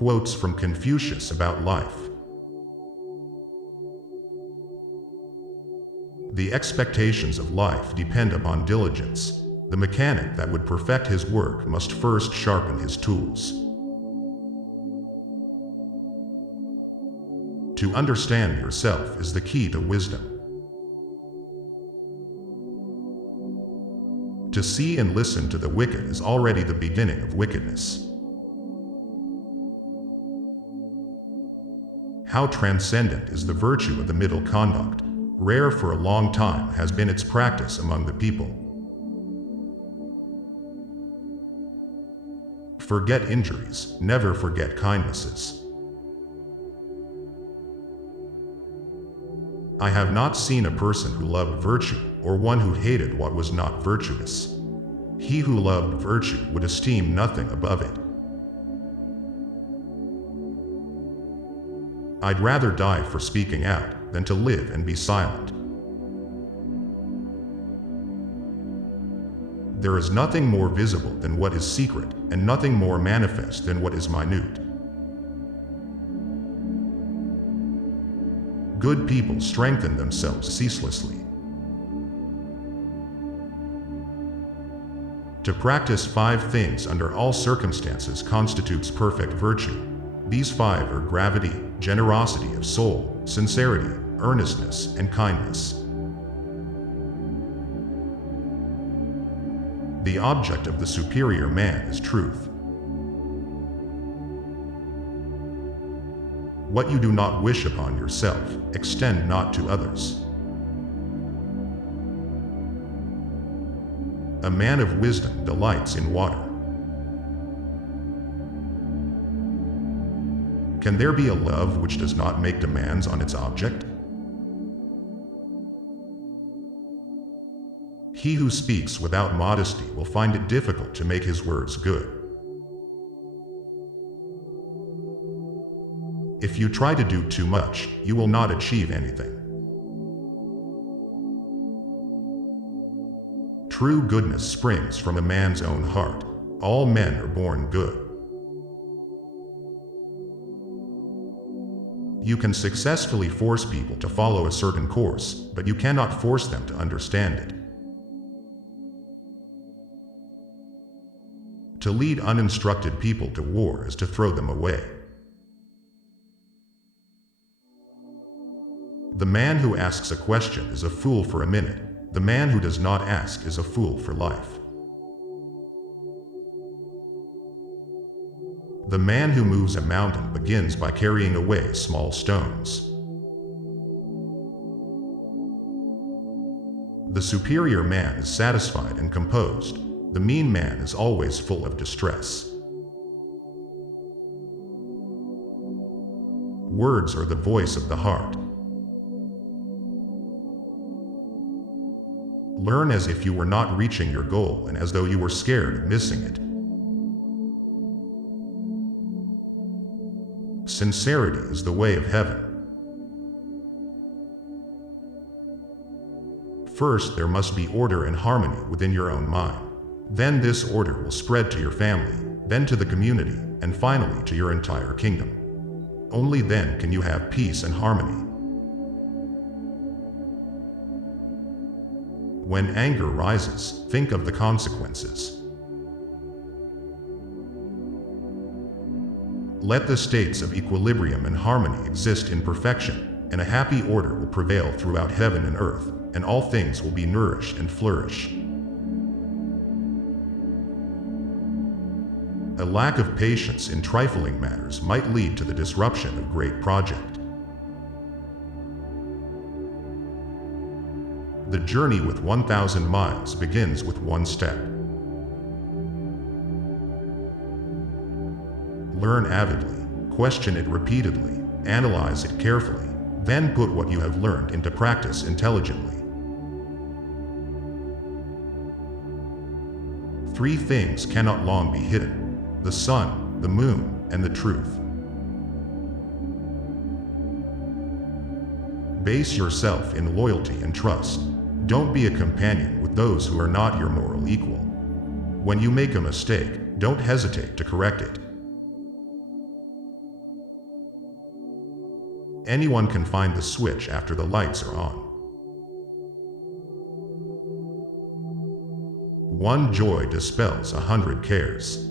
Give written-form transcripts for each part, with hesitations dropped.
Quotes from Confucius about life. The expectations of life depend upon diligence. The mechanic that would perfect his work must first sharpen his tools. To understand yourself is the key to wisdom. To see and listen to the wicked is already the beginning of wickedness. How transcendent is the virtue of the middle conduct! Rare for a long time has been its practice among the people. Forget injuries, never forget kindnesses. I have not seen a person who loved virtue, or one who hated what was not virtuous. He who loved virtue would esteem nothing above it. I'd rather die for speaking out than to live and be silent. There is nothing more visible than what is secret, and nothing more manifest than what is minute. Good people strengthen themselves ceaselessly. To practice 5 things under all circumstances constitutes perfect virtue. These 5 are gravity, generosity of soul, sincerity, earnestness, and kindness. The object of the superior man is truth. What you do not wish upon yourself, extend not to others. A man of wisdom delights in water. Can there be a love which does not make demands on its object? He who speaks without modesty will find it difficult to make his words good. If you try to do too much, you will not achieve anything. True goodness springs from a man's own heart. All men are born good. You can successfully force people to follow a certain course, but you cannot force them to understand it. To lead uninstructed people to war is to throw them away. The man who asks a question is a fool for a minute. The man who does not ask is a fool for life. The man who moves a mountain begins by carrying away small stones. The superior man is satisfied and composed. The mean man is always full of distress. Words are the voice of the heart. Learn as if you were not reaching your goal and as though you were scared of missing it. Sincerity is the way of heaven. First, there must be order and harmony within your own mind. Then this order will spread to your family, then to the community, and finally to your entire kingdom. Only then can you have peace and harmony. When anger rises, think of the consequences. Let the states of equilibrium and harmony exist in perfection, and a happy order will prevail throughout heaven and earth, and all things will be nourished and flourish. A lack of patience in trifling matters might lead to the disruption of great project. The journey with 1,000 miles begins with 1 step. Learn avidly, question it repeatedly, analyze it carefully, then put what you have learned into practice intelligently. 3 things cannot long be hidden: the sun, the moon, and the truth. Base yourself in loyalty and trust. Don't be a companion with those who are not your moral equal. When you make a mistake, don't hesitate to correct it. Anyone can find the switch after the lights are on. One joy dispels 100 cares.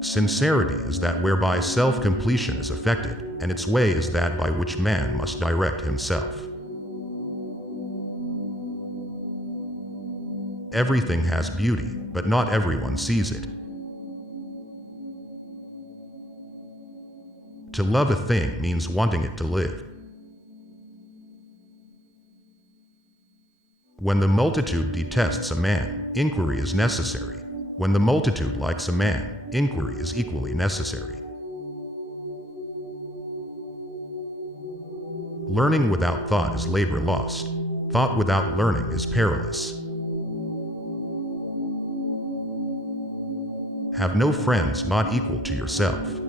Sincerity is that whereby self-completion is effected, and its way is that by which man must direct himself. Everything has beauty, but not everyone sees it. To love a thing means wanting it to live. When the multitude detests a man, inquiry is necessary. When the multitude likes a man, inquiry is equally necessary. Learning without thought is labor lost. Thought without learning is perilous. Have no friends not equal to yourself.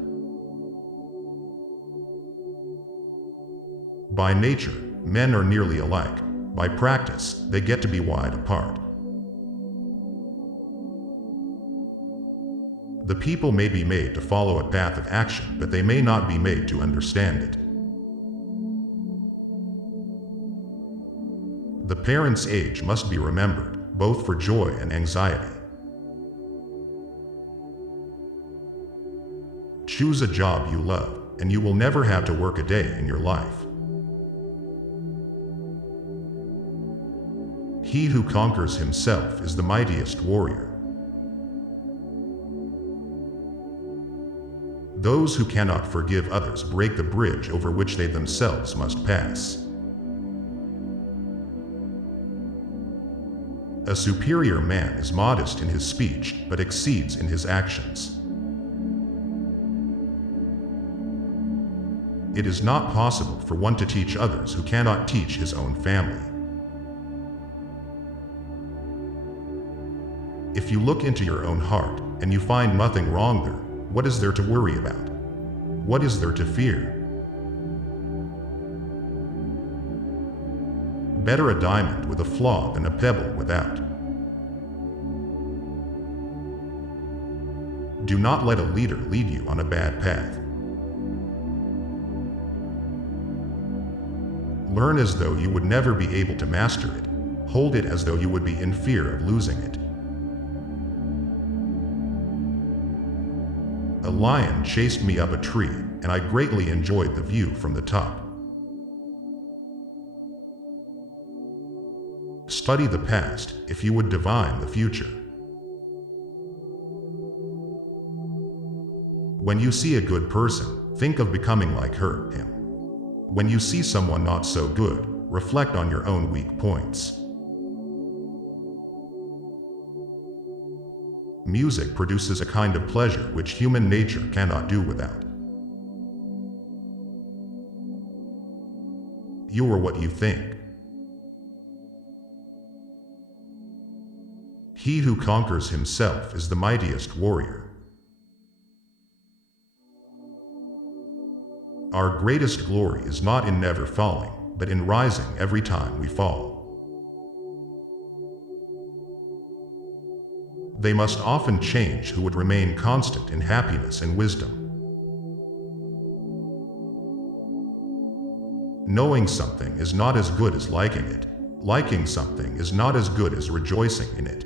By nature, men are nearly alike. By practice, they get to be wide apart. The people may be made to follow a path of action, but they may not be made to understand it. The parent's age must be remembered, both for joy and anxiety. Choose a job you love, and you will never have to work a day in your life. He who conquers himself is the mightiest warrior. Those who cannot forgive others break the bridge over which they themselves must pass. A superior man is modest in his speech, but exceeds in his actions. It is not possible for one to teach others who cannot teach his own family. If you look into your own heart, and you find nothing wrong there, what is there to worry about? What is there to fear? Better a diamond with a flaw than a pebble without. Do not let a leader lead you on a bad path. Learn as though you would never be able to master it. Hold it as though you would be in fear of losing it. A lion chased me up a tree, and I greatly enjoyed the view from the top. Study the past if you would divine the future. When you see a good person, think of becoming like him. When you see someone not so good, reflect on your own weak points. Music produces a kind of pleasure which human nature cannot do without. You are what you think. He who conquers himself is the mightiest warrior. Our greatest glory is not in never falling, but in rising every time we fall. They must often change who would remain constant in happiness and wisdom. Knowing something is not as good as liking it. Liking something is not as good as rejoicing in it.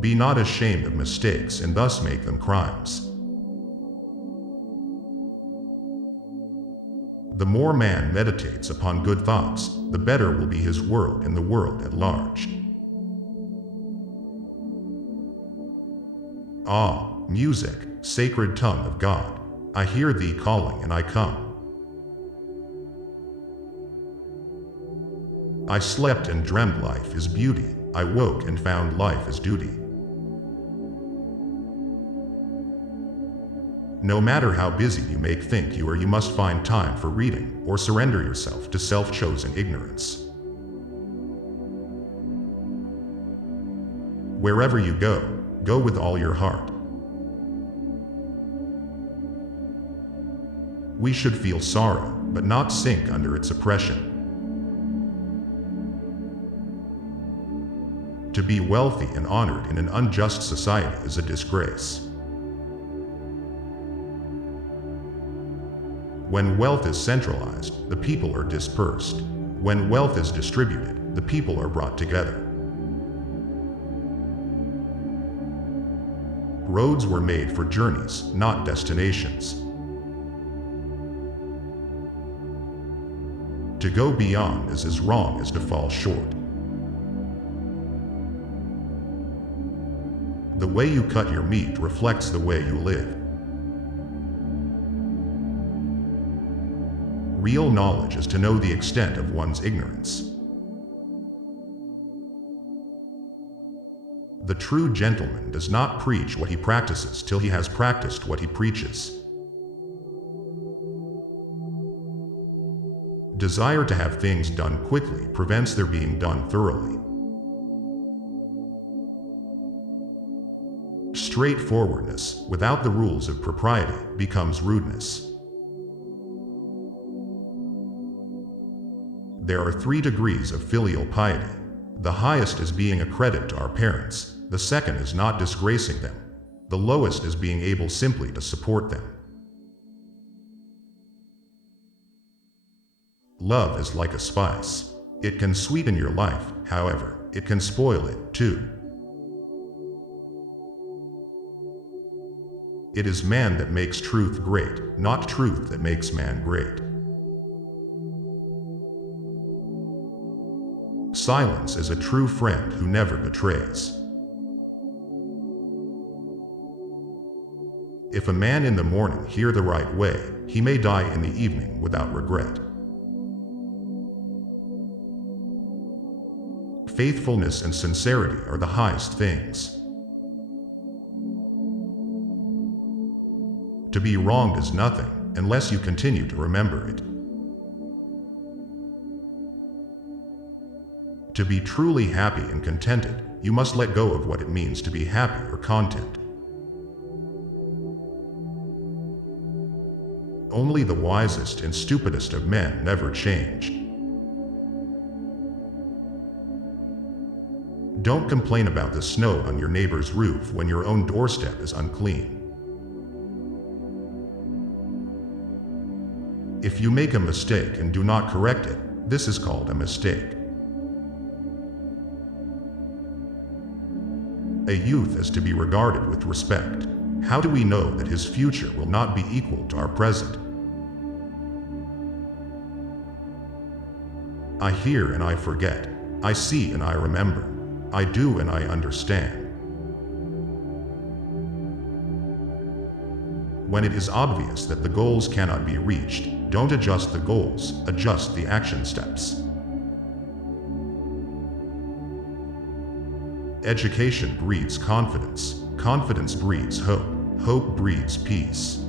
Be not ashamed of mistakes and thus make them crimes. The more man meditates upon good thoughts, the better will be his world and the world at large. Ah, music, sacred tongue of God, I hear thee calling and I come. I slept and dreamed life is beauty, I woke and found life is duty. No matter how busy you may think you are, you must find time for reading, or surrender yourself to self-chosen ignorance. Wherever you go, go with all your heart. We should feel sorrow, but not sink under its oppression. To be wealthy and honored in an unjust society is a disgrace. When wealth is centralized, the people are dispersed. When wealth is distributed, the people are brought together. Roads were made for journeys, not destinations. To go beyond is as wrong as to fall short. The way you cut your meat reflects the way you live. Real knowledge is to know the extent of one's ignorance. The true gentleman does not preach what he practices till he has practiced what he preaches. Desire to have things done quickly prevents their being done thoroughly. Straightforwardness, without the rules of propriety, becomes rudeness. There are 3 degrees of filial piety. The highest is being a credit to our parents, the second is not disgracing them, the lowest is being able simply to support them. Love is like a spice. It can sweeten your life, however, it can spoil it too. It is man that makes truth great, not truth that makes man great. Silence is a true friend who never betrays. If a man in the morning hear the right way, he may die in the evening without regret. Faithfulness and sincerity are the highest things. To be wronged is nothing, unless you continue to remember it. To be truly happy and contented, you must let go of what it means to be happy or content. Only the wisest and stupidest of men never change. Don't complain about the snow on your neighbor's roof when your own doorstep is unclean. If you make a mistake and do not correct it, this is called a mistake. A youth is to be regarded with respect. How do we know that his future will not be equal to our present? I hear and I forget. I see and I remember. I do and I understand. When it is obvious that the goals cannot be reached, don't adjust the goals, adjust the action steps. Education breeds confidence. Confidence breeds hope. Hope breeds peace.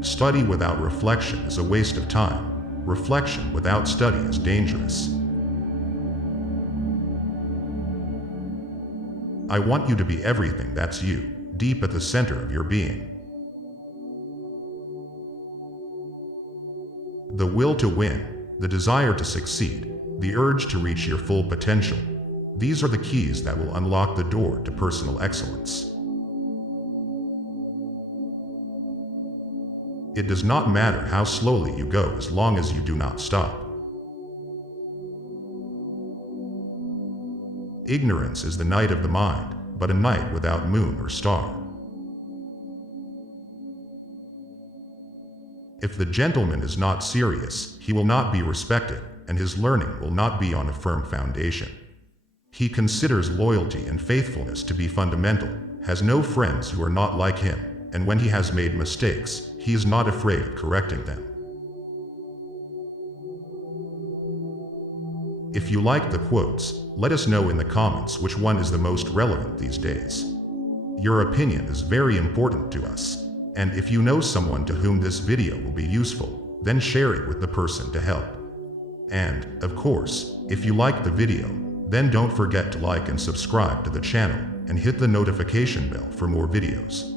Study without reflection is a waste of time. Reflection without study is dangerous. I want you to be everything that's you, deep at the center of your being. The will to win, the desire to succeed, the urge to reach your full potential. These are the keys that will unlock the door to personal excellence. It does not matter how slowly you go as long as you do not stop. Ignorance is the night of the mind, but a night without moon or star. If the gentleman is not serious, he will not be respected, and his learning will not be on a firm foundation. He considers loyalty and faithfulness to be fundamental, has no friends who are not like him, and when he has made mistakes, he is not afraid of correcting them. If you like the quotes, let us know in the comments which one is the most relevant these days. Your opinion is very important to us, and if you know someone to whom this video will be useful, then share it with the person to help. And, of course, if you like the video, then don't forget to like and subscribe to the channel, and hit the notification bell for more videos.